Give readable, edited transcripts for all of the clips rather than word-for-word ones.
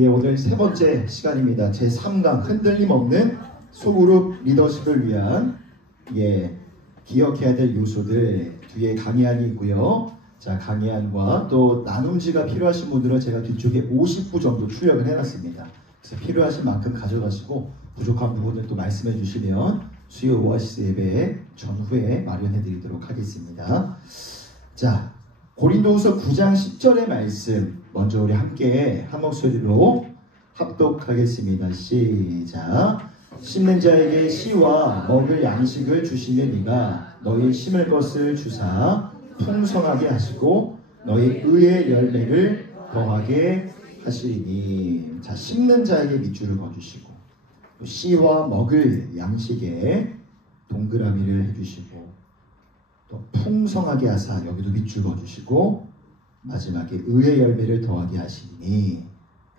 예, 오늘 세 번째 시간입니다. 제 3강 흔들림 없는 소그룹 리더십을 위한 기억해야 될 요소들 뒤에 강의안이 있고요. 자, 강의안과 또 나눔지가 필요하신 분들은 제가 뒤쪽에 50부 정도 출력을 해놨습니다. 그래서 필요하신 만큼 가져가시고 부족한 부분을 또 말씀해 주시면 수요 오아시스 예배 전후에 마련해 드리도록 하겠습니다. 자, 고린도후서 9장 10절의 말씀 먼저 우리 함께 한 목소리로 합독하겠습니다. 시작. 심는 자에게 씨와 먹을 양식을 주시는 이가 너희 심을 것을 주사 풍성하게 하시고 너희 의의 열매를 더하게 하시리니. 자, 심는 자에게 밑줄을 그어주시고 또 씨와 먹을 양식에 동그라미를 해주시고 또 풍성하게 하사 여기도 밑줄 그어주시고 마지막에 의의 열매를 더하게 하시니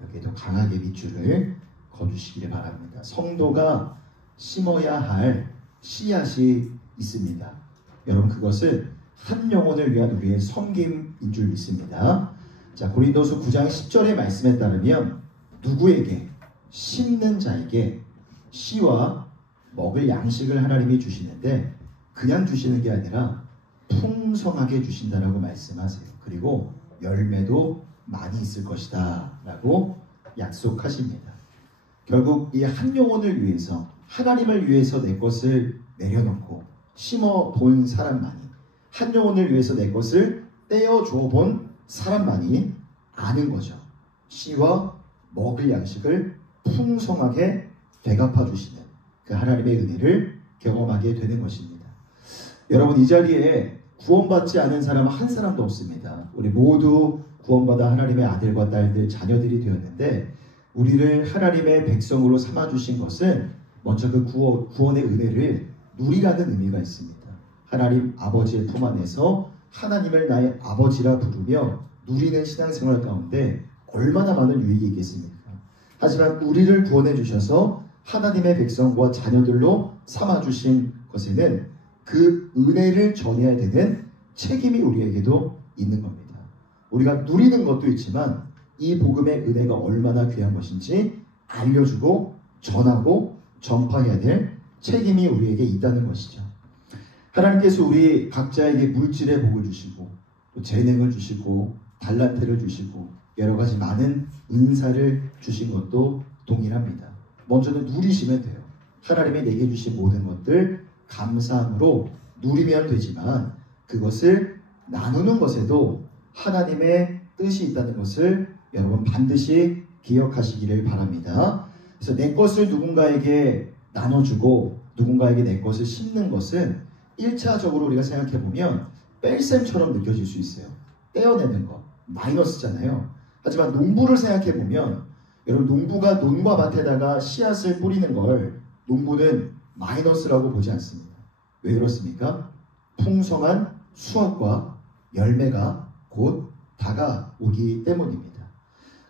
여기에도 강하게 밑줄을 거두시기를 바랍니다. 성도가 심어야 할 씨앗이 있습니다. 여러분, 그것은 한 영혼을 위한 우리의 섬김인 줄 믿습니다. 자, 고린도서 9장 10절의 말씀에 따르면 누구에게? 심는 자에게 씨와 먹을 양식을 하나님이 주시는데 그냥 주시는 게 아니라 풍성하게 주신다라고 말씀하세요. 그리고 열매도 많이 있을 것이다 라고 약속하십니다. 결국 이 한 영혼을 위해서, 하나님을 위해서 내 것을 내려놓고 심어 본 사람만이, 한 영혼을 위해서 내 것을 떼어줘 본 사람만이 아는 거죠. 씨와 먹을 양식을 풍성하게 되갚아 주시는 그 하나님의 은혜를 경험하게 되는 것입니다. 여러분, 이 자리에 구원받지 않은 사람은 한 사람도 없습니다. 우리 모두 구원받아 하나님의 아들과 딸들, 자녀들이 되었는데 우리를 하나님의 백성으로 삼아주신 것은 먼저 그 구원의 은혜를 누리라는 의미가 있습니다. 하나님 아버지의 품 안에서 하나님을 나의 아버지라 부르며 누리는 신앙생활 가운데 얼마나 많은 유익이 있겠습니까? 하지만 우리를 구원해 주셔서 하나님의 백성과 자녀들로 삼아주신 것에는 그 은혜를 전해야 되는 책임이 우리에게도 있는 겁니다. 우리가 누리는 것도 있지만 이 복음의 은혜가 얼마나 귀한 것인지 알려주고 전하고 전파해야 될 책임이 우리에게 있다는 것이죠. 하나님께서 우리 각자에게 물질의 복을 주시고 또 재능을 주시고 달란트를 주시고 여러 가지 많은 은사를 주신 것도 동일합니다. 먼저는 누리시면 돼요. 하나님이 내게 주신 모든 것들 감사함으로 누리면 되지만 그것을 나누는 것에도 하나님의 뜻이 있다는 것을 여러분 반드시 기억하시기를 바랍니다. 그래서 내 것을 누군가에게 나눠주고 누군가에게 내 것을 심는 것은 1차적으로 우리가 생각해보면 뺄셈처럼 느껴질 수 있어요. 떼어내는 것, 마이너스잖아요. 하지만 농부를 생각해보면 여러분, 농부가 논과 밭에다가 씨앗을 뿌리는 걸 농부는 마이너스라고 보지 않습니다. 왜 그렇습니까? 풍성한 수확과 열매가 곧 다가오기 때문입니다.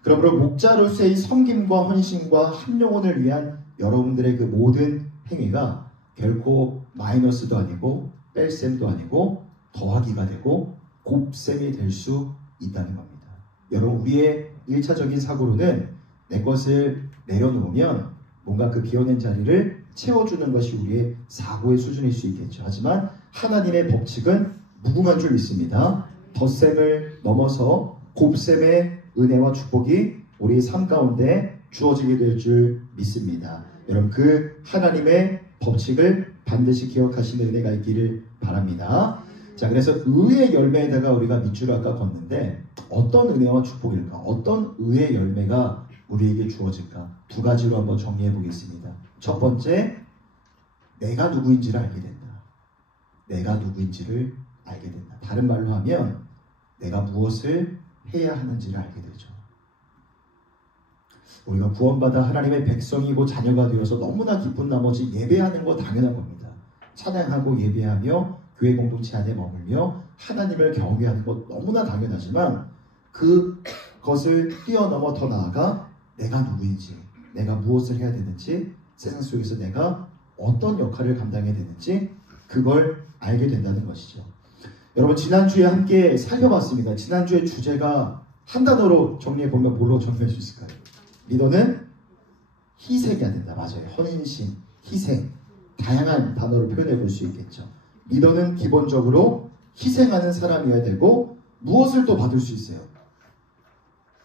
그러므로 목자로서의 섬김과 헌신과 한 영혼을 위한 여러분들의 그 모든 행위가 결코 마이너스도 아니고 뺄셈도 아니고 더하기가 되고 곱셈이 될 수 있다는 겁니다. 여러분, 우리의 1차적인 사고로는 내 것을 내려놓으면 뭔가 그 비어낸 자리를 채워주는 것이 우리의 사고의 수준일 수 있겠죠. 하지만 하나님의 법칙은 무궁한 줄 믿습니다. 덧셈을 넘어서 곱셈의 은혜와 축복이 우리의 삶 가운데 주어지게 될 줄 믿습니다. 여러분, 그 하나님의 법칙을 반드시 기억하시는 은혜가 있기를 바랍니다. 자, 그래서 의의 열매에다가 우리가 밑줄을 아까 걷는데 어떤 은혜와 축복일까? 어떤 의의 열매가 우리에게 주어질까? 두 가지로 한번 정리해 보겠습니다. 첫 번째, 내가 누구인지를 알게 된다. 내가 누구인지를 알게 된다. 다른 말로 하면 내가 무엇을 해야 하는지를 알게 되죠. 우리가 구원받아 하나님의 백성이고 자녀가 되어서 너무나 기쁜 나머지 예배하는 거 당연한 겁니다. 찬양하고 예배하며 교회 공동체 안에 머물며 하나님을 경외하는 것 너무나 당연하지만 그것을 뛰어넘어 더 나아가 내가 누구인지, 내가 무엇을 해야 되는지, 세상 속에서 내가 어떤 역할을 감당해야 되는지 그걸 알게 된다는 것이죠. 여러분, 지난주에 함께 살펴봤습니다. 지난주의 주제가 한 단어로 정리해보면 뭘로 정리할 수 있을까요? 리더는 희생해야 된다. 맞아요. 헌신, 희생. 다양한 단어로 표현해 볼 수 있겠죠. 리더는 기본적으로 희생하는 사람이어야 되고 무엇을 또 받을 수 있어요?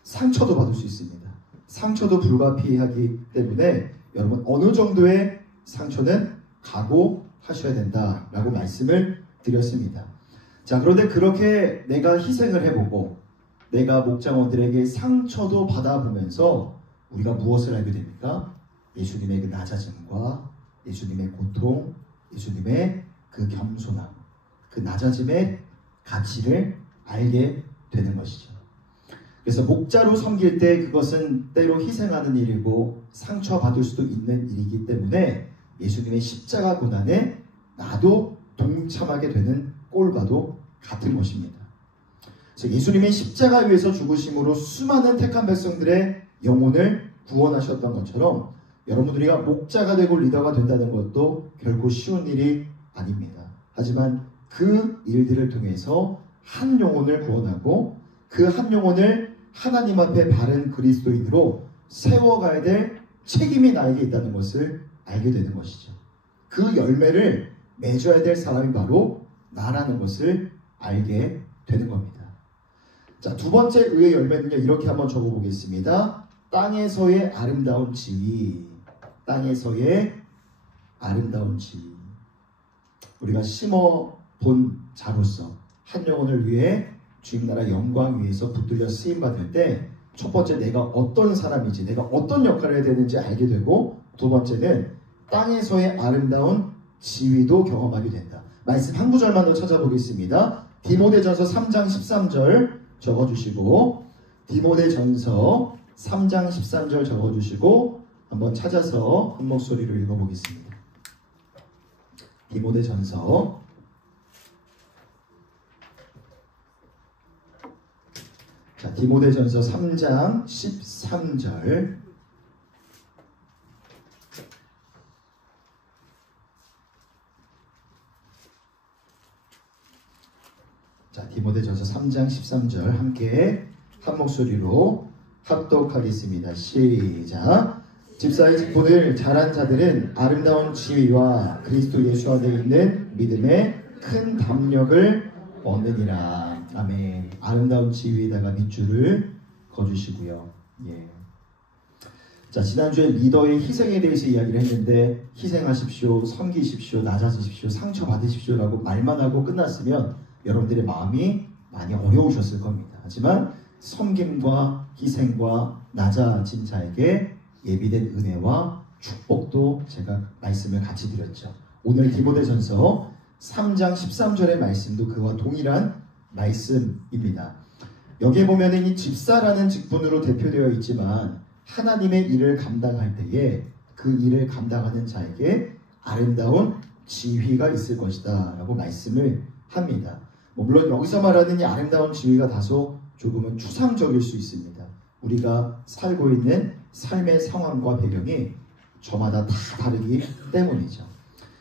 상처도 받을 수 있습니다. 상처도 불가피하기 때문에 여러분 어느 정도의 상처는 각오하셔야 된다라고 말씀을 드렸습니다. 자, 그런데 그렇게 내가 희생을 해보고 내가 목장원들에게 상처도 받아보면서 우리가 무엇을 알게 됩니까? 예수님의 그 낮아짐과 예수님의 고통, 예수님의 그 겸손함, 그 낮아짐의 가치를 알게 되는 것이죠. 그래서 목자로 섬길 때 그것은 때로 희생하는 일이고 상처받을 수도 있는 일이기 때문에 예수님의 십자가 고난에 나도 동참하게 되는 꼴과도 같은 것입니다. 그래서 예수님의 십자가 위에서 죽으심으로 수많은 택한 백성들의 영혼을 구원하셨던 것처럼 여러분 우리가 목자가 되고 리더가 된다는 것도 결코 쉬운 일이 아닙니다. 하지만 그 일들을 통해서 한 영혼을 구원하고 그 한 영혼을 하나님 앞에 바른 그리스도인으로 세워가야 될 책임이 나에게 있다는 것을 알게 되는 것이죠. 그 열매를 맺어야 될 사람이 바로 나라는 것을 알게 되는 겁니다. 자, 두 번째 의의 열매는요, 이렇게 한번 적어보겠습니다. 땅에서의 아름다운 지위. 땅에서의 아름다운 지위. 우리가 심어본 자로서 한 영혼을 위해 주님 나라 영광 위에서 붙들려 쓰임받을 때 첫 번째 내가 어떤 사람인지 내가 어떤 역할을 해야 되는지 알게 되고 두 번째는 땅에서의 아름다운 지위도 경험하게 된다. 말씀 한 구절만 더 찾아보겠습니다. 디모데전서 3장 13절 적어주시고 디모데전서 3장 13절 적어주시고 한번 찾아서 한 목소리로 읽어보겠습니다. 디모데전서 자, 디모데전서 3장 13절 자, 디모데전서 3장 13절 함께 한 목소리로 합독하겠습니다. 시작. 집사의 직분을 잘한 자들은 아름다운 지위와 그리스도 예수 안에 있는 믿음의 큰 담력을 얻느니라. 아멘. 아름다운 지위에다가 밑줄을 그어주시고요. 예. 자, 지난주에 리더의 희생에 대해서 이야기를 했는데 희생하십시오, 섬기십시오, 낮아지십시오, 상처받으십시오 라고 말만 하고 끝났으면 여러분들의 마음이 많이 어려우셨을 겁니다. 하지만 섬김과 희생과 낮아진 자에게 예비된 은혜와 축복도 제가 말씀을 같이 드렸죠. 오늘 디모데전서 3장 13절의 말씀도 그와 동일한 말씀입니다. 여기에 보면은 이 집사라는 직분으로 대표되어 있지만 하나님의 일을 감당할 때에 그 일을 감당하는 자에게 아름다운 지위가 있을 것이다 라고 말씀을 합니다. 물론 여기서 말하는 이 아름다운 지위가 다소 조금은 추상적일 수 있습니다. 우리가 살고 있는 삶의 상황과 배경이 저마다 다 다르기 때문이죠.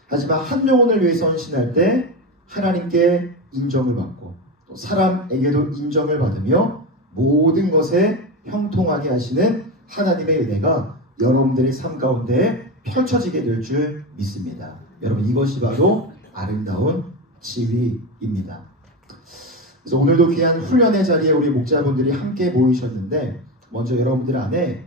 하지만 한 영혼을 위해서 헌신할 때 하나님께 인정을 받고 또 사람에게도 인정을 받으며 모든 것에 형통하게 하시는 하나님의 은혜가 여러분들의 삶 가운데 펼쳐지게 될 줄 믿습니다. 여러분 이것이 바로 아름다운 지위입니다. 그래서 오늘도 귀한 훈련의 자리에 우리 목자분들이 함께 모이셨는데 먼저 여러분들 안에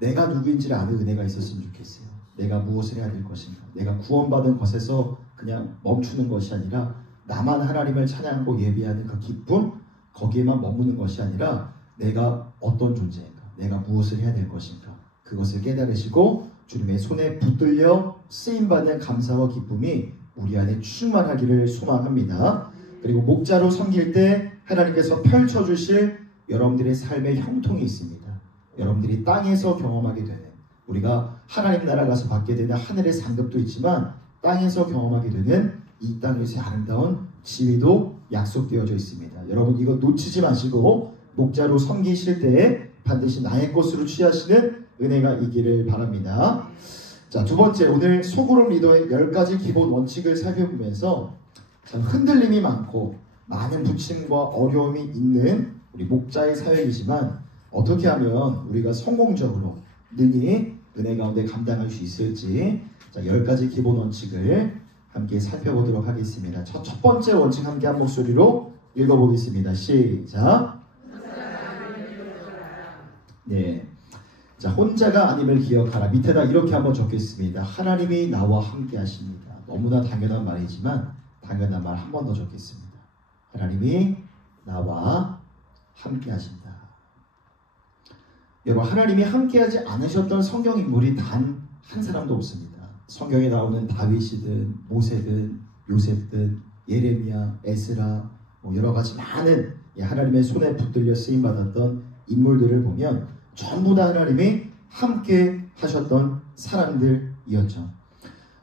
내가 누구인지를 아는 은혜가 있었으면 좋겠어요. 내가 무엇을 해야 될 것인가. 내가 구원받은 것에서 그냥 멈추는 것이 아니라 나만 하나님을 찬양하고 예배하는 그 기쁨 거기에만 머무는 것이 아니라 내가 어떤 존재인가. 내가 무엇을 해야 될 것인가. 그것을 깨달으시고 주님의 손에 붙들려 쓰임받는 감사와 기쁨이 우리 안에 충만하기를 소망합니다. 그리고 목자로 섬길 때 하나님께서 펼쳐주실 여러분들의 삶의 형통이 있습니다. 여러분들이 땅에서 경험하게 되는 우리가 하나님 나라 가서 받게 되는 하늘의 상급도 있지만 땅에서 경험하게 되는 이 땅에서의 아름다운 지위도 약속되어져 있습니다. 여러분 이거 놓치지 마시고 목자로 섬기실 때에 반드시 나의 것으로 취하시는 은혜가 있기를 바랍니다. 자, 두 번째 오늘 소그룹 리더의 10가지 기본 원칙을 살펴보면서 참 흔들림이 많고 많은 부침과 어려움이 있는 우리 목자의 사역이지만 어떻게 하면 우리가 성공적으로 능히 은혜 가운데 감당할 수 있을지 자, 10가지 기본 원칙을 함께 살펴보도록 하겠습니다. 첫 번째 원칙 함께 한 목소리로 읽어보겠습니다. 시작. 네. 자, 혼자가 아님을 기억하라. 밑에다 이렇게 한번 적겠습니다. 하나님이 나와 함께 하십니다. 너무나 당연한 말이지만 당연한 말 한 번 더 적겠습니다. 하나님이 나와 함께 하신다. 여러분, 하나님이 함께하지 않으셨던 성경 인물이 단 한 사람도 없습니다. 성경에 나오는 다윗이든 모세든 요셉든 예레미야, 에스라 여러 가지 많은 하나님의 손에 붙들려 쓰임받았던 인물들을 보면 전부 다 하나님이 함께 하셨던 사람들이었죠.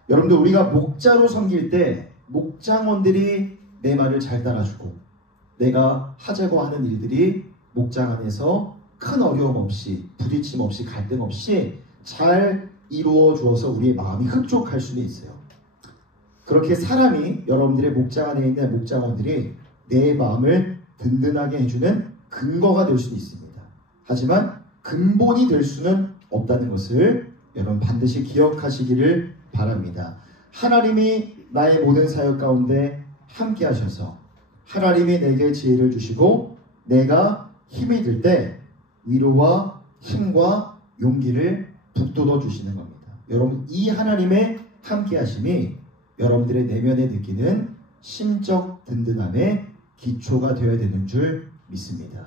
여러분들, 우리가 목자로 섬길 때 목장원들이 내 말을 잘 따라주고 내가 하자고 하는 일들이 목장 안에서 큰 어려움 없이 부딪힘 없이 갈등 없이 잘 이루어 주어서 우리의 마음이 흡족할 수는 있어요. 그렇게 사람이 여러분들의 목장 안에 있는 목장원들이 내 마음을 든든하게 해주는 근거가 될 수는 있습니다. 하지만 근본이 될 수는 없다는 것을 여러분 반드시 기억하시기를 바랍니다. 하나님이 나의 모든 사역 가운데 함께 하셔서 하나님이 내게 지혜를 주시고 내가 힘이 들 때 위로와 힘과 용기를 북돋워 주시는 겁니다. 여러분, 이 하나님의 함께 하심이 여러분들의 내면에 느끼는 심적 든든함의 기초가 되어야 되는 줄 믿습니다.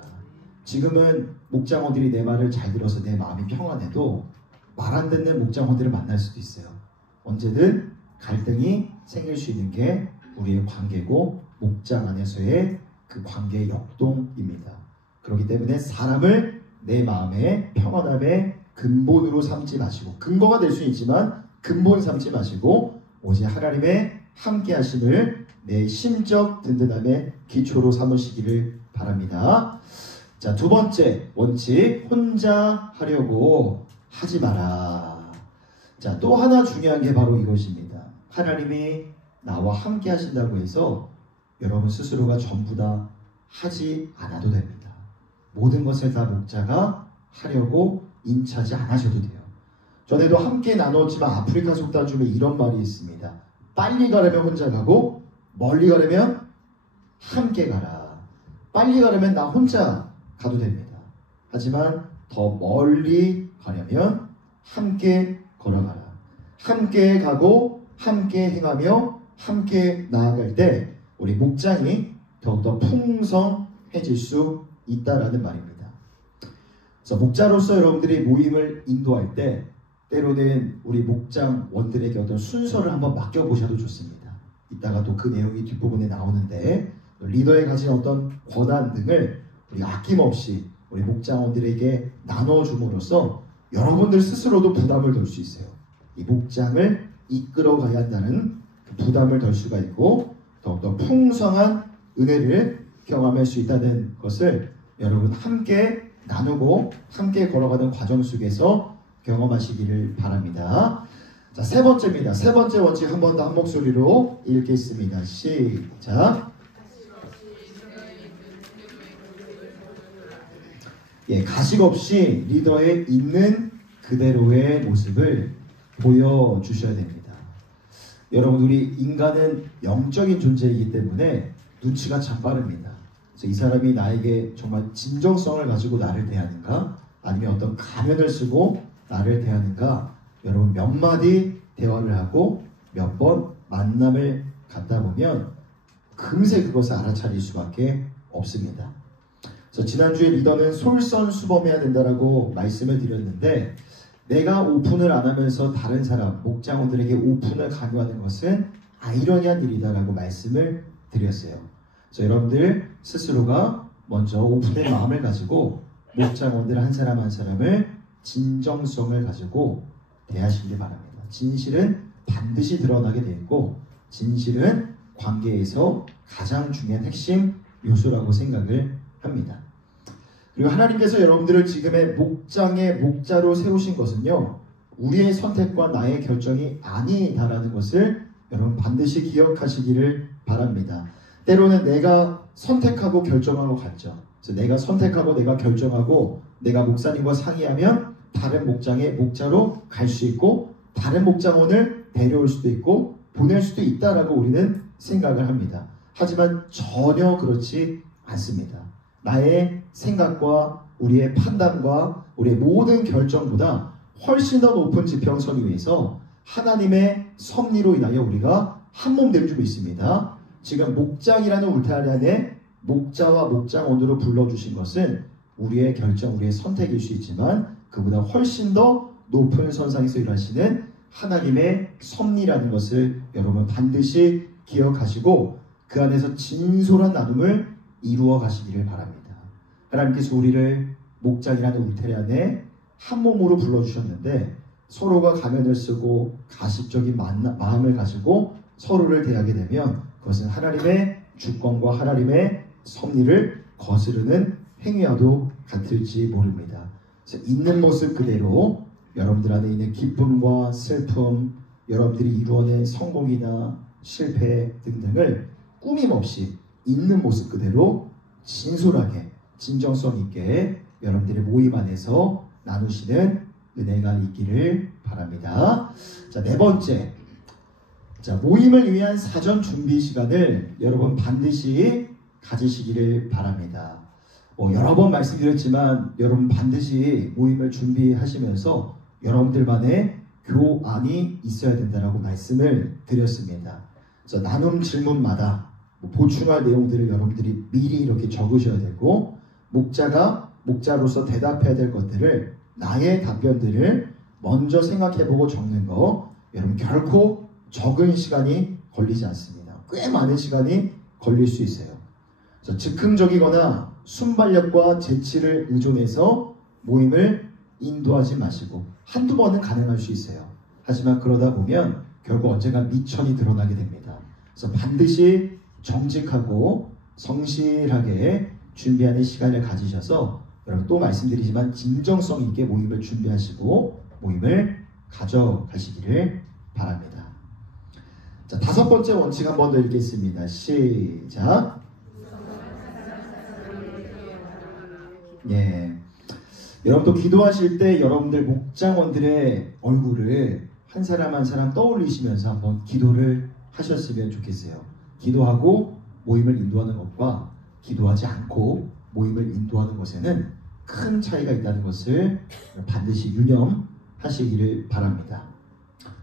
지금은 목장원들이 내 말을 잘 들어서 내 마음이 평안해도 말 안 듣는 목장원들을 만날 수도 있어요. 언제든 갈등이 생길 수 있는 게 우리의 관계고 목장 안에서의 그 관계의 역동입니다. 그렇기 때문에 사람을 내 마음의 평안함의 근본으로 삼지 마시고, 근거가 될 수 있지만 근본 삼지 마시고 오직 하나님의 함께 하심을 내 심적 든든함의 기초로 삼으시기를 바랍니다. 자, 두 번째 원칙, 혼자 하려고 하지 마라. 자, 또 하나 중요한 게 바로 이것입니다. 하나님이 나와 함께 하신다고 해서 여러분 스스로가 전부 다 하지 않아도 됩니다. 모든 것을 다 목자가 하려고 인차지 않으셔도 돼요. 전에도 함께 나눴지만 아프리카 속담 중에 이런 말이 있습니다. 빨리 가려면 혼자 가고 멀리 가려면 함께 가라. 빨리 가려면 나 혼자 가도 됩니다. 하지만 더 멀리 가려면 함께 걸어가라. 함께 가고 함께 행하며 함께 나아갈 때 우리 목장이 더욱더 풍성해질 수 있다라는 말입니다. 그래서 목자로서 여러분들이 모임을 인도할 때 때로는 우리 목장원들에게 어떤 순서를 한번 맡겨보셔도 좋습니다. 이따가 또 그 내용이 뒷부분에 나오는데 리더에 가진 어떤 권한 등을 우리 아낌없이 우리 목장원들에게 나눠줌으로써 여러분들 스스로도 부담을 덜 수 있어요. 이 목장을 이끌어가야 한다는 그 부담을 덜 수가 있고 더욱더 풍성한 은혜를 경험할 수 있다는 것을 여러분 함께 나누고 함께 걸어가는 과정 속에서 경험하시기를 바랍니다. 자, 세 번째입니다. 세 번째 원칙 한 번 더 한 목소리로 읽겠습니다. 시작. 예, 가식 없이 리더의 있는 그대로의 모습을 보여주셔야 됩니다. 여러분, 우리 인간은 영적인 존재이기 때문에 눈치가 참 빠릅니다. 그래서 이 사람이 나에게 정말 진정성을 가지고 나를 대하는가 아니면 어떤 가면을 쓰고 나를 대하는가, 여러분 몇 마디 대화를 하고 몇 번 만남을 갖다 보면 금세 그것을 알아차릴 수밖에 없습니다. 그래서 지난주에 리더는 솔선수범해야 된다라고 말씀을 드렸는데 내가 오픈을 안 하면서 다른 사람, 목장원들에게 오픈을 강요하는 것은 아이러니한 일이다라고 말씀을 드렸어요. 그래서 여러분들 스스로가 먼저 오픈의 마음을 가지고 목장원들 한 사람 한 사람을 진정성을 가지고 대하시기 바랍니다. 진실은 반드시 드러나게 되어 있고 진실은 관계에서 가장 중요한 핵심 요소라고 생각을 합니다. 그리고 하나님께서 여러분들을 지금의 목장의 목자로 세우신 것은요, 우리의 선택과 나의 결정이 아니다라는 것을 여러분 반드시 기억하시기를 바랍니다. 때로는 내가 선택하고 결정하고 갔죠. 그래서 내가 선택하고 내가 결정하고 내가 목사님과 상의하면 다른 목장에 목자로 갈 수 있고 다른 목장원을 데려올 수도 있고 보낼 수도 있다라고 우리는 생각을 합니다. 하지만 전혀 그렇지 않습니다. 나의 생각과 우리의 판단과 우리의 모든 결정보다 훨씬 더 높은 지평선 위에서 하나님의 섭리로 인하여 우리가 한 몸 될 줄 믿습니다. 지금 목장이라는 울타리 안에 목자와 목장원으로 불러주신 것은 우리의 결정, 우리의 선택일 수 있지만 그보다 훨씬 더 높은 선상에서 일하시는 하나님의 섭리라는 것을 여러분 반드시 기억하시고 그 안에서 진솔한 나눔을 이루어 가시기를 바랍니다. 하나님께서 우리를 목장이라는 울타리 안에 한 몸으로 불러주셨는데 서로가 가면을 쓰고 가식적인 마음을 가지고 서로를 대하게 되면 그것은 하나님의 주권과 하나님의 섭리를 거스르는 행위와도 같을지 모릅니다. 그래서 있는 모습 그대로 여러분들 안에 있는 기쁨과 슬픔, 여러분들이 이루어낸 성공이나 실패 등등을 꾸밈없이 있는 모습 그대로 진솔하게 진정성 있게 여러분들의 모임 안에서 나누시는 은혜가 있기를 바랍니다. 자, 네 번째. 자, 모임을 위한 사전 준비 시간을 여러분 반드시 가지시기를 바랍니다. 여러 번 말씀드렸지만 여러분 반드시 모임을 준비하시면서 여러분들만의 교안이 있어야 된다라고 말씀을 드렸습니다. 그래서 나눔 질문마다 보충할 내용들을 여러분들이 미리 이렇게 적으셔야 되고 목자가 목자로서 대답해야 될 것들을 나의 답변들을 먼저 생각해보고 적는 거 여러분 결코 적은 시간이 걸리지 않습니다. 꽤 많은 시간이 걸릴 수 있어요. 그래서 즉흥적이거나 순발력과 재치를 의존해서 모임을 인도하지 마시고 한두 번은 가능할 수 있어요. 하지만 그러다 보면 결국 언젠가 미천이 드러나게 됩니다. 그래서 반드시 정직하고 성실하게 준비하는 시간을 가지셔서 여러분 또 말씀드리지만 진정성 있게 모임을 준비하시고 모임을 가져가시기를 바랍니다. 자, 다섯 번째 원칙 한 번 더 읽겠습니다. 시작. 예. 여러분도 기도하실 때 여러분들 목장원들의 얼굴을 한 사람 한 사람 떠올리시면서 한번 기도를 하셨으면 좋겠어요. 기도하고 모임을 인도하는 것과 기도하지 않고 모임을 인도하는 것에는 큰 차이가 있다는 것을 반드시 유념하시기를 바랍니다.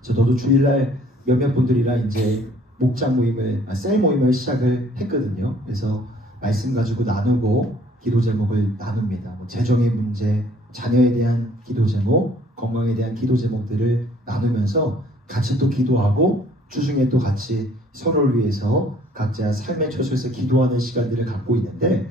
저도 주일날 몇몇 분들이랑 이제 목장 모임을, 셀 모임을 시작을 했거든요. 그래서 말씀 가지고 나누고 기도 제목을 나눕니다. 재정의 문제, 자녀에 대한 기도 제목, 건강에 대한 기도 제목들을 나누면서 같이 또 기도하고 주중에 또 같이 서로를 위해서 각자 삶의 처소에서 기도하는 시간들을 갖고 있는데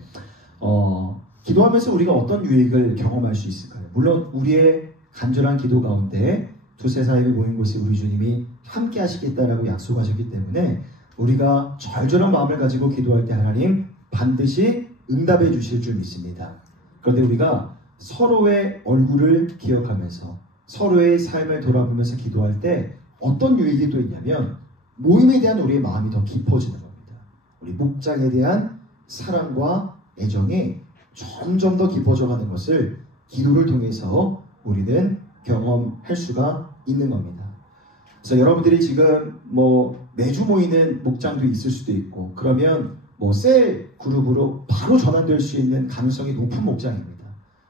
기도하면서 우리가 어떤 유익을 경험할 수 있을까요? 물론 우리의 간절한 기도 가운데 두세 사람이 모인 곳에 우리 주님이 함께 하시겠다라고 약속하셨기 때문에 우리가 절절한 마음을 가지고 기도할 때 하나님 반드시 응답해 주실 줄 믿습니다. 그런데 우리가 서로의 얼굴을 기억하면서 서로의 삶을 돌아보면서 기도할 때 어떤 유익이 또 있냐면 모임에 대한 우리의 마음이 더 깊어지는 겁니다. 우리 목장에 대한 사랑과 애정이 점점 더 깊어져가는 것을 기도를 통해서 우리는 경험할 수가 있는 겁니다. 그래서 여러분들이 지금 매주 모이는 목장도 있을 수도 있고 그러면 셀 그룹으로 바로 전환될 수 있는 가능성이 높은 목장입니다.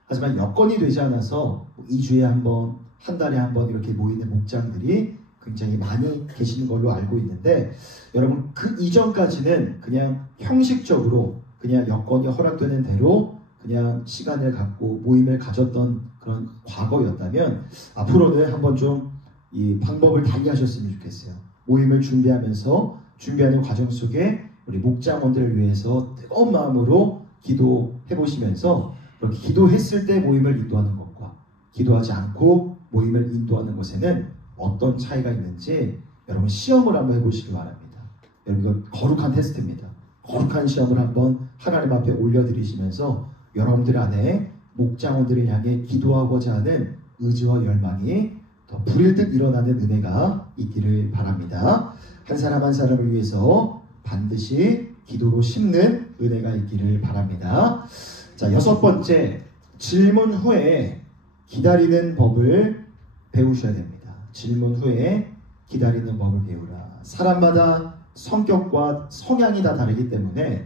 하지만 여건이 되지 않아서 2주에 한 번, 한 달에 한 번 이렇게 모이는 목장들이 굉장히 많이 계시는 걸로 알고 있는데 여러분 그 이전까지는 그냥 형식적으로 그냥 여건이 허락되는 대로 그냥 시간을 갖고 모임을 가졌던 그런 과거였다면 앞으로는 한번 좀 이 방법을 달리 하셨으면 좋겠어요. 모임을 준비하면서 준비하는 과정 속에 우리 목장원들을 위해서 뜨거운 마음으로 기도해 보시면서 그렇게 기도했을 때 모임을 인도하는 것과 기도하지 않고 모임을 인도하는 것에는 어떤 차이가 있는지 여러분 시험을 한번 해보시기 바랍니다. 여러분 이거 거룩한 테스트입니다. 거룩한 시험을 한번 하나님 앞에 올려드리시면서 여러분들 안에 목장원들을 향해 기도하고자 하는 의지와 열망이 더 불일 듯 일어나는 은혜가 있기를 바랍니다. 한 사람 한 사람을 위해서 반드시 기도로 심는 은혜가 있기를 바랍니다. 자, 6번째, 질문 후에 기다리는 법을 배우셔야 됩니다. 질문 후에 기다리는 법을 배우라. 사람마다 성격과 성향이 다 다르기 때문에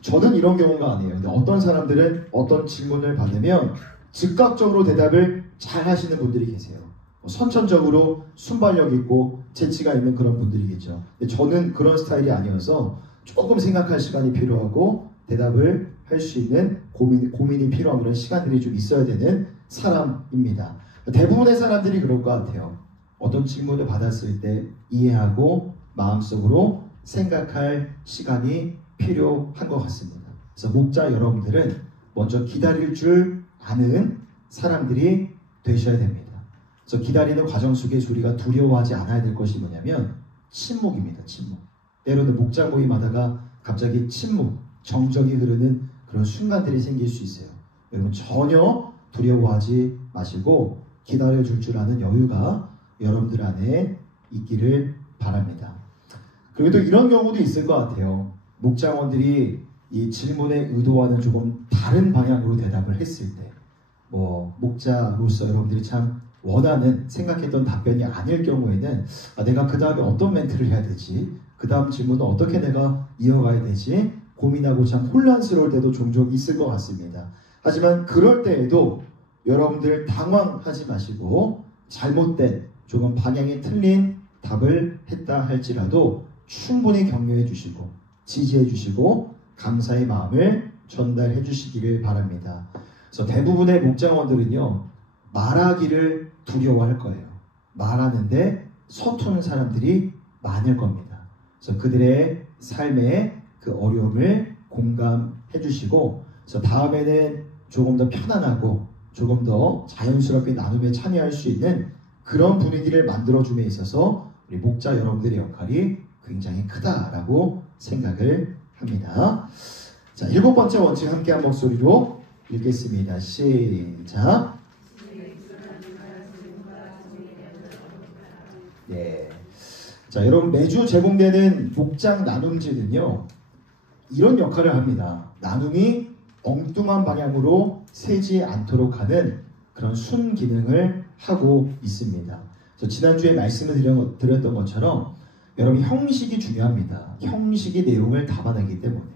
저는 이런 경우가 아니에요. 근데 어떤 사람들은 어떤 질문을 받으면 즉각적으로 대답을 잘 하시는 분들이 계세요. 선천적으로 순발력 있고 재치가 있는 그런 분들이겠죠. 근데 저는 그런 스타일이 아니어서 조금 생각할 시간이 필요하고 대답을 할 수 있는 고민이 필요한 그런 시간들이 좀 있어야 되는 사람입니다. 대부분의 사람들이 그럴 것 같아요. 어떤 질문을 받았을 때 이해하고 마음속으로 생각할 시간이 필요한 것 같습니다. 그래서 목자 여러분들은 먼저 기다릴 줄 아는 사람들이 되셔야 됩니다. 그래서 기다리는 과정 속에서 우리가 두려워하지 않아야 될 것이 뭐냐면 침묵입니다. 침묵. 때로는 목자 모임하다가 갑자기 침묵, 정적이 흐르는 그런 순간들이 생길 수 있어요. 여러분 전혀 두려워하지 마시고 기다려줄 줄 아는 여유가 여러분들 안에 있기를 바랍니다. 그리고 또 이런 경우도 있을 것 같아요. 목장원들이 이 질문의 의도와는 조금 다른 방향으로 대답을 했을 때 목자로서 여러분들이 참 원하는 생각했던 답변이 아닐 경우에는 내가 그 다음에 어떤 멘트를 해야 되지? 그 다음 질문은 어떻게 내가 이어가야 되지? 고민하고 참 혼란스러울 때도 종종 있을 것 같습니다. 하지만 그럴 때에도 여러분들 당황하지 마시고 잘못된 조금 방향이 틀린 답을 했다 할지라도 충분히 격려해 주시고 지지해 주시고 감사의 마음을 전달해 주시기를 바랍니다. 그래서 대부분의 목장원들은요 말하기를 두려워할 거예요. 말하는데 서투는 사람들이 많을 겁니다. 그래서 그들의 삶에 그 어려움을 공감해 주시고 그래서 다음에는 조금 더 편안하고 조금 더 자연스럽게 나눔에 참여할 수 있는 그런 분위기를 만들어줌에 있어서 우리 목자 여러분들의 역할이 굉장히 크다라고 생각을 합니다. 자, 7번째 원칙 함께 한 목소리로 읽겠습니다. 시작. 네. 자, 여러분 매주 제공되는 목장 나눔지는요 이런 역할을 합니다. 나눔이 엉뚱한 방향으로 새지 않도록 하는 그런 순기능을 하고 있습니다. 그래서 지난주에 말씀을 드렸던 것처럼 여러분 형식이 중요합니다. 형식이 내용을 담아내기 때문에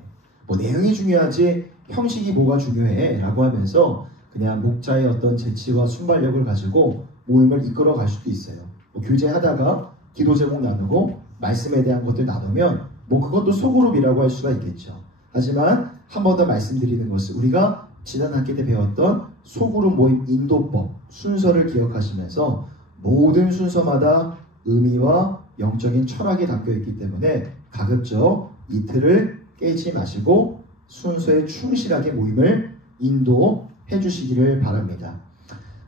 내용이 중요하지 형식이 뭐가 중요해 라고 하면서 그냥 목자의 어떤 재치와 순발력을 가지고 모임을 이끌어 갈 수도 있어요. 교제하다가 기도 제목 나누고 말씀에 대한 것들 나누면 그것도 소그룹이라고 할 수가 있겠죠. 하지만 한 번 더 말씀드리는 것은 우리가 지난 학기 때 배웠던 소그룹 모임 인도법 순서를 기억하시면서 모든 순서마다 의미와 영적인 철학이 담겨 있기 때문에 가급적 이 틀을 깨지 마시고 순서에 충실하게 모임을 인도해 주시기를 바랍니다.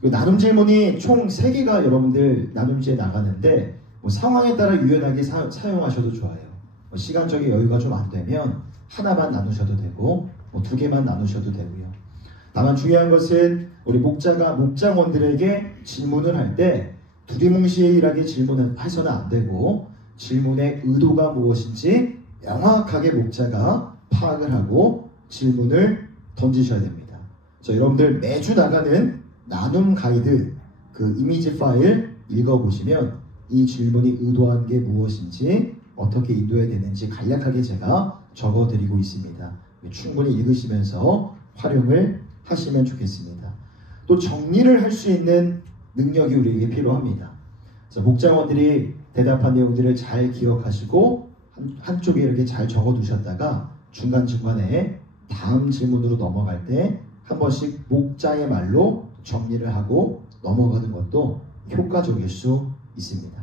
나눔 질문이 총 3개가 여러분들 나눔지에 나가는데 상황에 따라 유연하게 사용하셔도 좋아요. 시간적인 여유가 좀 안 되면 하나만 나누셔도 되고 2개만 나누셔도 되고요. 다만 중요한 것은 우리 목장원들에게 질문을 할 때 두리뭉실하게 질문해서는 안 되고 질문의 의도가 무엇인지 명확하게 목자가 파악을 하고 질문을 던지셔야 됩니다. 여러분들 매주 나가는 나눔 가이드 그 이미지 파일 읽어보시면 이 질문이 의도한 게 무엇인지 어떻게 인도해야 되는지 간략하게 제가 적어드리고 있습니다. 충분히 읽으시면서 활용을 하시면 좋겠습니다. 또 정리를 할 수 있는 능력이 우리에게 필요합니다. 그래서 목장원들이 대답한 내용들을 잘 기억하시고 한쪽에 이렇게 잘 적어두셨다가 중간중간에 다음 질문으로 넘어갈 때 한 번씩 목자의 말로 정리를 하고 넘어가는 것도 효과적일 수 있습니다.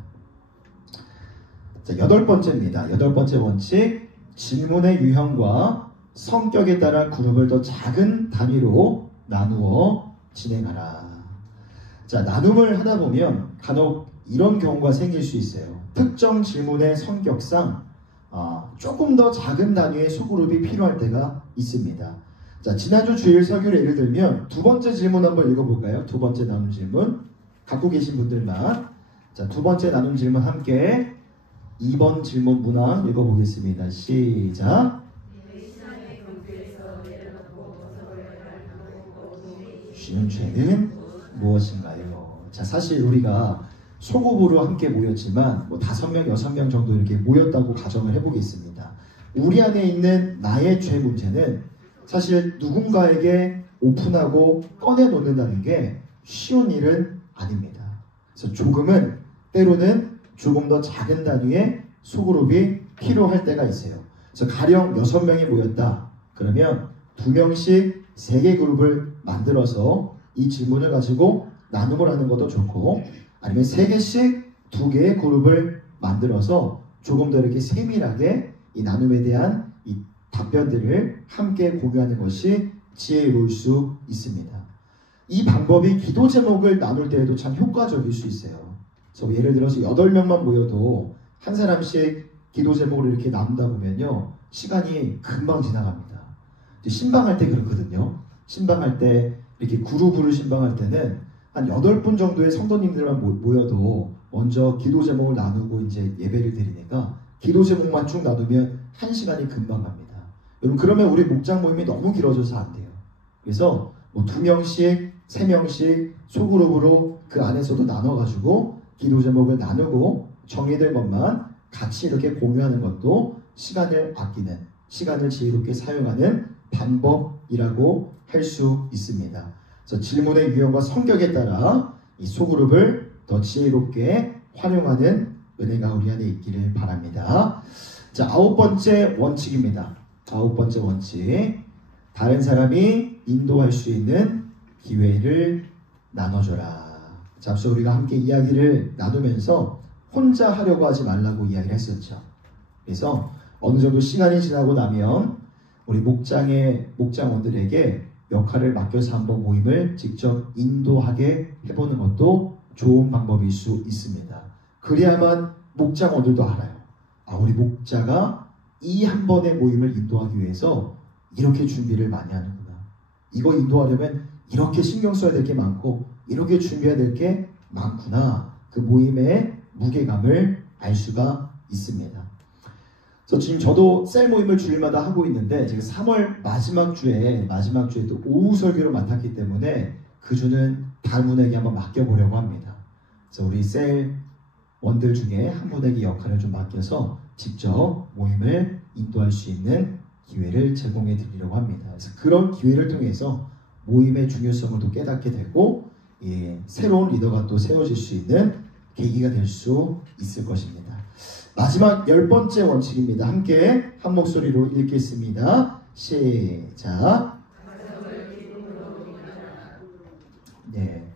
자, 8번째입니다. 8번째 원칙, 질문의 유형과 성격에 따라 그룹을 더 작은 단위로 나누어 진행하라. 자, 나눔을 하다 보면 간혹 이런 경우가 생길 수 있어요. 특정 질문의 성격상 조금 더 작은 단위의 소그룹이 필요할 때가 있습니다. 자, 지난주 주일 설교를 예를 들면 2번째 질문 한번 읽어볼까요? 2번째 나눔 질문 갖고 계신 분들만. 자, 2번째 나눔 질문 함께 2번 질문 문항 읽어보겠습니다. 시작. 쉬운 죄는 무엇인가요? 자, 사실 우리가 소그룹으로 함께 모였지만 뭐 5명, 6명 정도 이렇게 모였다고 가정을 해보겠습니다. 우리 안에 있는 나의 죄 문제는 사실 누군가에게 오픈하고 꺼내놓는다는 게 쉬운 일은 아닙니다. 그래서 조금은 때로는 조금 더 작은 단위의 소그룹이 필요할 때가 있어요. 그래서 가령 6명이 모였다. 그러면 2명씩 3개 그룹을 만들어서 이 질문을 가지고 나눔을 하는 것도 좋고, 아니면 3개씩 2개의 그룹을 만들어서 조금 더 이렇게 세밀하게 이 나눔에 대한 이 답변들을 함께 공유하는 것이 지혜로울 수 있습니다. 이 방법이 기도 제목을 나눌 때에도 참 효과적일 수 있어요. 그래서 예를 들어서 8명만 모여도 한 사람씩 기도 제목을 이렇게 나눈다 보면요, 시간이 금방 지나갑니다. 신방할 때 그렇거든요. 신방할 때 이렇게 그룹으로 신방할 때는 한 8분 정도의 성도님들만 모여도 먼저 기도 제목을 나누고 이제 예배를 드리니까 기도 제목만 쭉 나누면 1시간이 금방 갑니다. 여러분, 그러면 우리 목장 모임이 너무 길어져서 안 돼요. 그래서 뭐 2명씩 3명씩 소그룹으로 그 안에서도 나눠가지고 기도 제목을 나누고 정의될 것만 같이 이렇게 공유하는 것도 시간을 아끼는, 시간을 지혜롭게 사용하는 방법이라고 할 수 있습니다. 그래서 질문의 유형과 성격에 따라 이 소그룹을 더 지혜롭게 활용하는 은혜가 우리 안에 있기를 바랍니다. 자, 9번째 원칙입니다. 9번째 원칙. 다른 사람이 인도할 수 있는 기회를 나눠줘라. 자, 앞서 우리가 함께 이야기를 나누면서 혼자 하려고 하지 말라고 이야기를 했었죠. 그래서 어느 정도 시간이 지나고 나면 우리 목장원들에게 역할을 맡겨서 한번 모임을 직접 인도하게 해보는 것도 좋은 방법일 수 있습니다. 그래야만 목장원들도 알아요. 아, 우리 목자가 이 한 번의 모임을 인도하기 위해서 이렇게 준비를 많이 하는구나. 이거 인도하려면 이렇게 신경 써야 될 게 많고 이렇게 준비해야 될 게 많구나. 그 모임의 무게감을 알 수가 있습니다. 그래서 지금 저도 셀 모임을 주일마다 하고 있는데, 지금 3월 마지막 주에 또 오후 설교를 맡았기 때문에 그 주는 다른 분에게 한번 맡겨보려고 합니다. 그래서 우리 셀 원들 중에 한 분에게 역할을 좀 맡겨서 직접 모임을 인도할 수 있는 기회를 제공해 드리려고 합니다. 그래서 그런 기회를 통해서 모임의 중요성을 또 깨닫게 되고, 새로운 리더가 또 세워질 수 있는 계기가 될 수 있을 것입니다. 마지막 10번째 원칙입니다. 함께 한 목소리로 읽겠습니다. 시작. 네.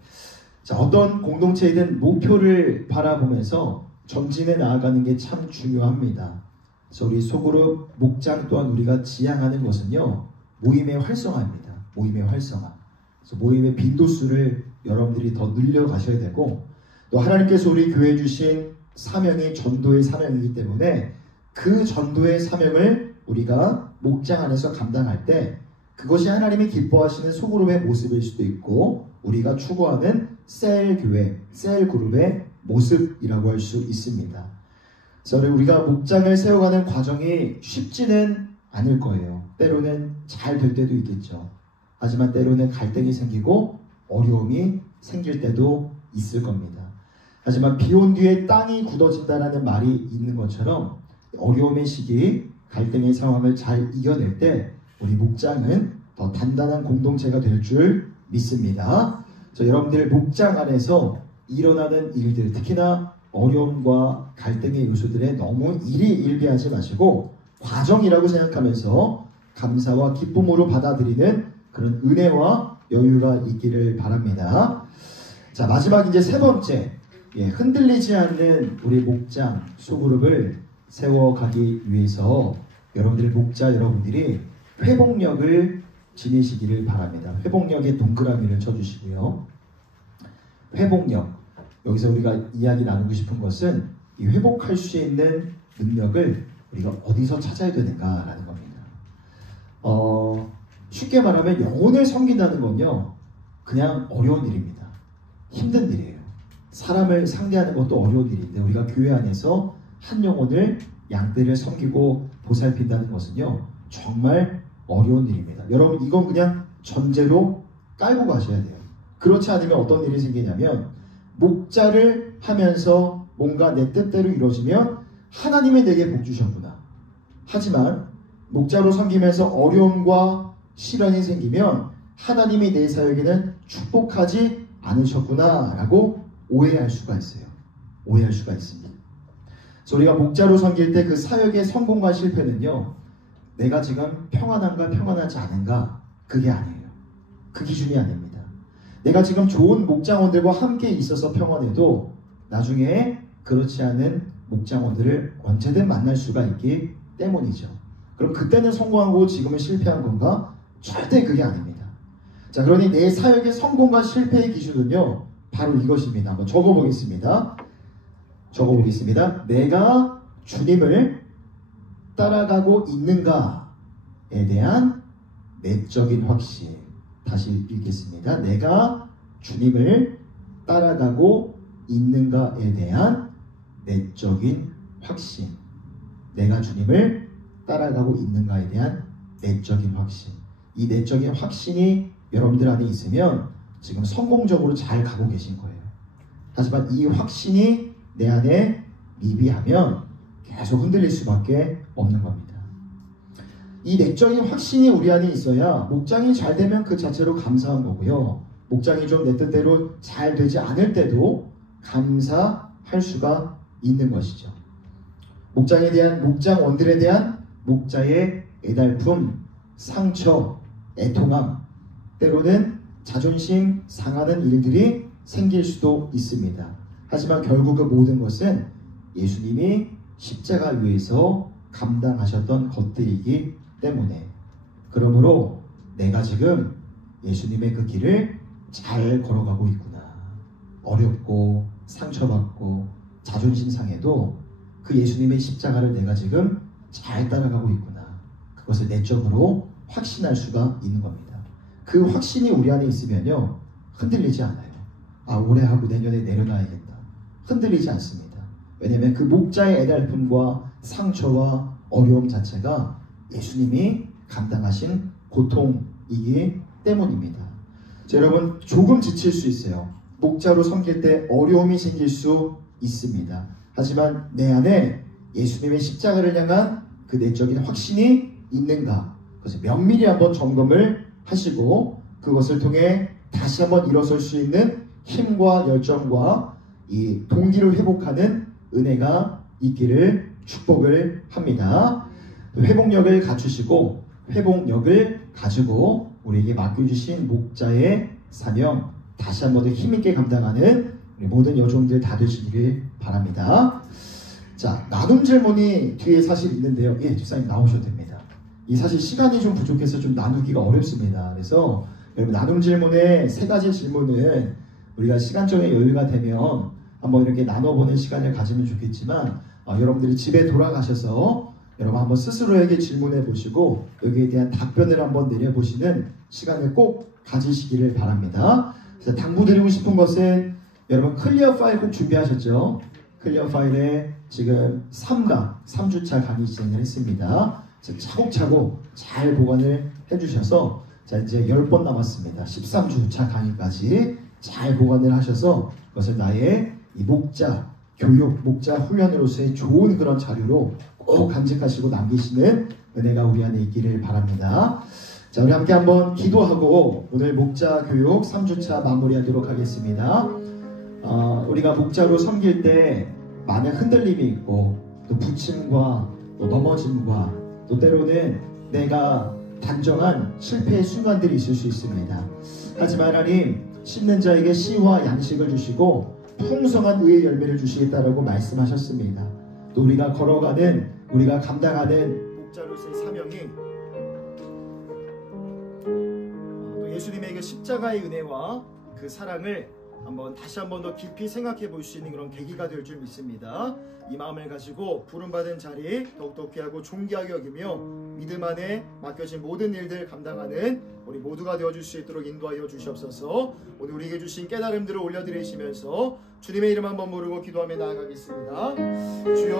자, 어떤 공동체이든 목표를 바라보면서 전진해 나아가는 게 참 중요합니다. 그래서 우리 소그룹 목장 또한 우리가 지향하는 것은요, 모임의 활성화입니다. 모임의 활성화. 그래서 모임의 빈도수를 여러분들이 더 늘려가셔야 되고, 또 하나님께서 우리 교회에 주신 사명이 전도의 사명이기 때문에 그 전도의 사명을 우리가 목장 안에서 감당할 때 그것이 하나님이 기뻐하시는 소그룹의 모습일 수도 있고, 우리가 추구하는 셀교회, 셀그룹의 모습이라고 할 수 있습니다. 그래서 우리가 목장을 세워가는 과정이 쉽지는 않을 거예요. 때로는 잘 될 때도 있겠죠. 하지만 때로는 갈등이 생기고 어려움이 생길 때도 있을 겁니다. 하지만 비온 뒤에 땅이 굳어진다는 말이 있는 것처럼 어려움의 시기, 갈등의 상황을 잘 이겨낼 때 우리 목장은 더 단단한 공동체가 될 줄 믿습니다. 그래서 여러분들 목장 안에서 일어나는 일들, 특히나 어려움과 갈등의 요소들에 너무 일희일비하지 마시고 과정이라고 생각하면서 감사와 기쁨으로 받아들이는 그런 은혜와 여유가 있기를 바랍니다. 자, 마지막 이제 3번째, 흔들리지 않는 우리 목장 소그룹을 세워가기 위해서 여러분들의 목자 여러분들이 회복력을 지니시기를 바랍니다. 회복력에 동그라미를 쳐주시고요. 회복력, 여기서 우리가 이야기 나누고 싶은 것은 이 회복할 수 있는 능력을 우리가 어디서 찾아야 되는가라는 겁니다. 쉽게 말하면 영혼을 섬긴다는 건요, 그냥 어려운 일입니다. 힘든 일이에요. 사람을 상대하는 것도 어려운 일인데 우리가 교회 안에서 한 영혼을, 양떼를 섬기고 보살핀다는 것은요, 정말 어려운 일입니다. 여러분, 이건 그냥 전제로 깔고 가셔야 돼요. 그렇지 않으면 어떤 일이 생기냐면 목자를 하면서 뭔가 내 뜻대로 이루어지면 하나님이 내게 복 주셨구나. 하지만 목자로 섬기면서 어려움과 시련이 생기면 하나님이 내 사역에는 축복하지 않으셨구나 라고 오해할 수가 있어요. 오해할 수가 있습니다. 그래서 우리가 목자로 섬길 때 그 사역의 성공과 실패는요, 내가 지금 평안한가 평안하지 않은가, 그게 아니에요. 그 기준이 아닙니다. 내가 지금 좋은 목장원들과 함께 있어서 평안해도 나중에 그렇지 않은 목장원들을 언제든 만날 수가 있기 때문이죠. 그럼 그때는 성공하고 지금은 실패한 건가? 절대 그게 아닙니다. 자, 그러니 내 사역의 성공과 실패의 기준은요, 바로 이것입니다. 한번 적어보겠습니다. 내가 주님을 따라가고 있는가에 대한 내적인 확신. 다시 읽겠습니다. 내가 주님을 따라가고 있는가에 대한 내적인 확신. 내가 주님을 따라가고 있는가에 대한 내적인 확신. 이 내적인 확신이 여러분들 안에 있으면 지금 성공적으로 잘 가고 계신 거예요. 하지만 이 확신이 내 안에 미비하면 계속 흔들릴 수밖에 없는 겁니다. 이 내적인 확신이 우리 안에 있어야 목장이 잘 되면 그 자체로 감사한 거고요. 목장이 좀 내 뜻대로 잘 되지 않을 때도 감사할 수가 있는 것이죠. 목장에 대한, 목장원들에 대한 목자의 애달픔, 상처, 애통함, 때로는 자존심 상하는 일들이 생길 수도 있습니다. 하지만 결국 그 모든 것은 예수님이 십자가 위에서 감당하셨던 것들이기 때문에, 그러므로 내가 지금 예수님의 그 길을 잘 걸어가고 있구나. 어렵고 상처받고 자존심 상해도 그 예수님의 십자가를 내가 지금 잘 따라가고 있구나. 그것을 내적으로 확신할 수가 있는 겁니다. 그 확신이 우리 안에 있으면요, 흔들리지 않아요. 아, 올해 하고 내년에 내려놔야겠다. 흔들리지 않습니다. 왜냐하면 그 목자의 애달픔과 상처와 어려움 자체가 예수님이 감당하신 고통이기 때문입니다. 자, 여러분, 조금 지칠 수 있어요. 목자로 섬길 때 어려움이 생길 수 있습니다. 하지만 내 안에 예수님의 십자가를 향한 그 내적인 확신이 있는가, 그것을 면밀히 한번 점검을 하시고 그것을 통해 다시 한번 일어설 수 있는 힘과 열정과 이 동기를 회복하는 은혜가 있기를 축복을 합니다. 회복력을 갖추시고 회복력을 가지고 우리에게 맡겨주신 목자의 사명 다시 한번 더 힘있게 감당하는 우리 모든 여종들 다 되시기를 바랍니다. 자, 나눔 질문이 뒤에 사실 있는데요. 예, 집사님 나오셔도 됩니다. 이 사실 시간이 좀 부족해서 좀 나누기가 어렵습니다. 그래서 여러분, 나눔 질문의 3가지 질문은 우리가 시간적인 여유가 되면 한번 이렇게 나눠보는 시간을 가지면 좋겠지만, 여러분들이 집에 돌아가셔서 여러분 한번 스스로에게 질문해 보시고 여기에 대한 답변을 한번 내려보시는 시간을 꼭 가지시기를 바랍니다. 그래서 당부드리고 싶은 것은, 여러분 클리어 파일 꼭 준비하셨죠? 클리어 파일에 지금 3주차 강의 진행을 했습니다. 차곡차곡 잘 보관을 해주셔서, 자, 이제 10번 남았습니다. 13주차 강의까지 잘 보관을 하셔서 그것을 나의 이 목자 교육, 목자 훈련으로서의 좋은 그런 자료로 꼭 간직하시고 남기시는 은혜가 우리 안에 있기를 바랍니다. 자, 우리 함께 한번 기도하고 오늘 목자 교육 3주차 마무리하도록 하겠습니다. 우리가 목자로 섬길 때 많은 흔들림이 있고 또 부침과 또 넘어짐과 또 때로는 내가 단정한 실패의 순간들이 있을 수 있습니다. 하지만 하나님, 심는 자에게 씨와 양식을 주시고 풍성한 의의 열매를 주시겠다라고 말씀하셨습니다. 또 우리가 걸어가는, 우리가 감당하는 목자로서의 사명이 또 예수님의 그 십자가의 은혜와 그 사랑을 다시 한번 더 깊이 생각해 볼 수 있는 그런 계기가 될 줄 믿습니다. 이 마음을 가지고 부름받은 자리 더욱더 귀하고 존귀하게 여기며 믿음 안에 맡겨진 모든 일들 감당하는 우리 모두가 되어줄 수 있도록 인도하여 주시옵소서. 오늘 우리에게 주신 깨달음들을 올려드리시면서 주님의 이름 한번 부르고 기도하며 나아가겠습니다. 주여,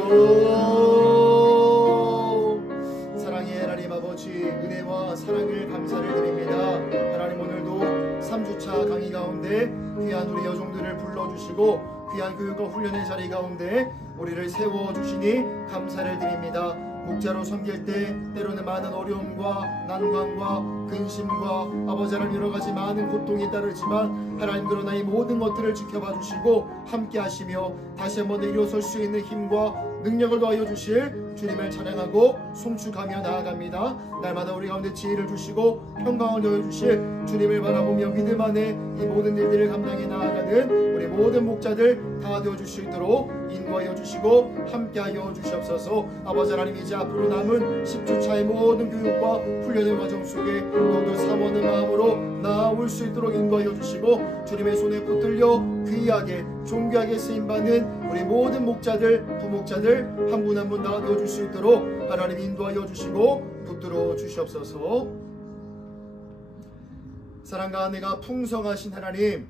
사랑의 하나님 아버지, 은혜와 사랑을 감사를 드립니다. 하나님, 오늘도 3주차 강의 가운데 귀한 우리 여종들을 불러주시고 귀한 교육과 훈련의 자리 가운데 우리를 세워주시니 감사를 드립니다. 목자로 섬길 때 때로는 많은 어려움과 난관과 근심과 아버지 하나님 여러가지 많은 고통이 따르지만 하나님 그러나 이 모든 것들을 지켜봐 주시고 함께 하시며 다시 한번 일어설 수 있는 힘과 능력을 더하여 주실 주님을 찬양하고 송축하며 나아갑니다. 날마다 우리 가운데 지혜를 주시고 평강을 더하여 주실 주님을 바라보며 믿음 안에 이 모든 일들을 감당해 나아가는 우리 모든 목자들 다 되어 주실 수 있도록 인도하여 주시고 함께하여 주시옵소서. 아버지 하나님 이제 앞으로 남은 10주차의 모든 교육과 훈련의 과정 속에 더욱더 사모하는 마음으로 나아올 수 있도록 인도하여 주시고 주님의 손에 붙들려 귀하게 존귀하게 쓰임받는 우리 모든 목자들 부목자들 한 분 한 분 다 되어줄 수 있도록 하나님 인도하여 주시고 붙들어 주시옵소서. 사랑과 은혜가 풍성하신 하나님,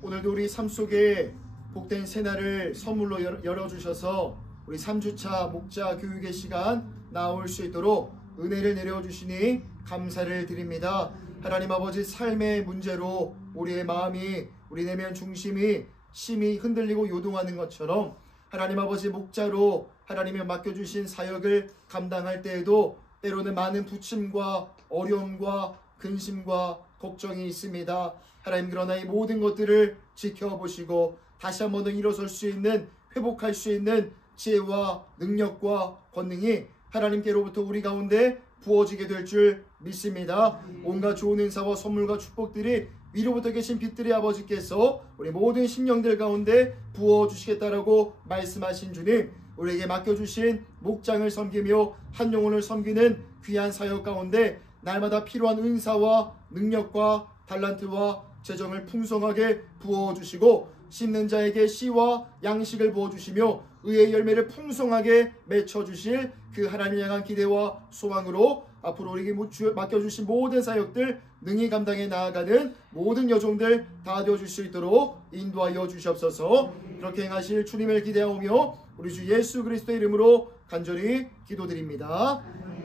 오늘도 우리 삶 속에 복된 새날을 선물로 열어주셔서 우리 3주차 목자 교육의 시간 나올 수 있도록 은혜를 내려주시니 감사를 드립니다. 하나님 아버지, 삶의 문제로 우리의 마음이, 우리 내면 중심이 심히 흔들리고 요동하는 것처럼 하나님 아버지, 목자로 하나님이 맡겨주신 사역을 감당할 때에도 때로는 많은 부침과 어려움과 근심과 걱정이 있습니다. 하나님 그러나 이 모든 것들을 지켜보시고 다시 한번 더 일어설 수 있는, 회복할 수 있는 지혜와 능력과 권능이 하나님께로부터 우리 가운데 부어지게 될 줄 믿습니다. 온갖 좋은 은사와 선물과 축복들이 위로부터 계신 빛들의 아버지께서 우리 모든 심령들 가운데 부어주시겠다라고 말씀하신 주님, 우리에게 맡겨주신 목장을 섬기며 한 영혼을 섬기는 귀한 사역 가운데 날마다 필요한 은사와 능력과 달란트와 재정을 풍성하게 부어주시고 심는 자에게 씨와 양식을 부어주시며 의의 열매를 풍성하게 맺혀주실 그 하나님을 향한 기대와 소망으로 앞으로 우리에게 맡겨주신 모든 사역들 능히 감당해 나아가는 모든 여종들 다 되어줄 수 있도록 인도하여 주시옵소서. 그렇게 행하실 주님을 기대하오며 우리 주 예수 그리스도의 이름으로 간절히 기도드립니다.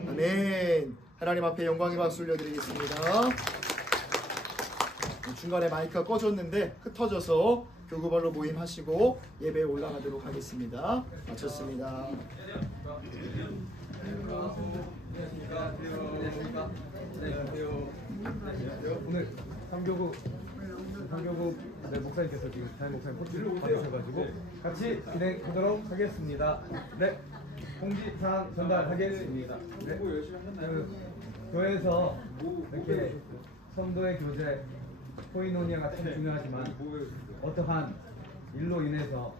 아멘. 하나님 앞에 영광의 박수 올려드리겠습니다. 중간에 마이크가 꺼졌는데 흩어져서 교구별로 모임하시고 예배에 올라가도록 하겠습니다. 마쳤습니다. 오늘 삼교구 목사님께서 지금 담임 목사님 포트를 받으셔가지고 같이 진행하도록 하겠습니다. 네, 공지사항 전달하겠습니다. 네, 교회에서 이렇게 성도의 교제, 코이노니아가 참 중요하지만 어떠한 일로 인해서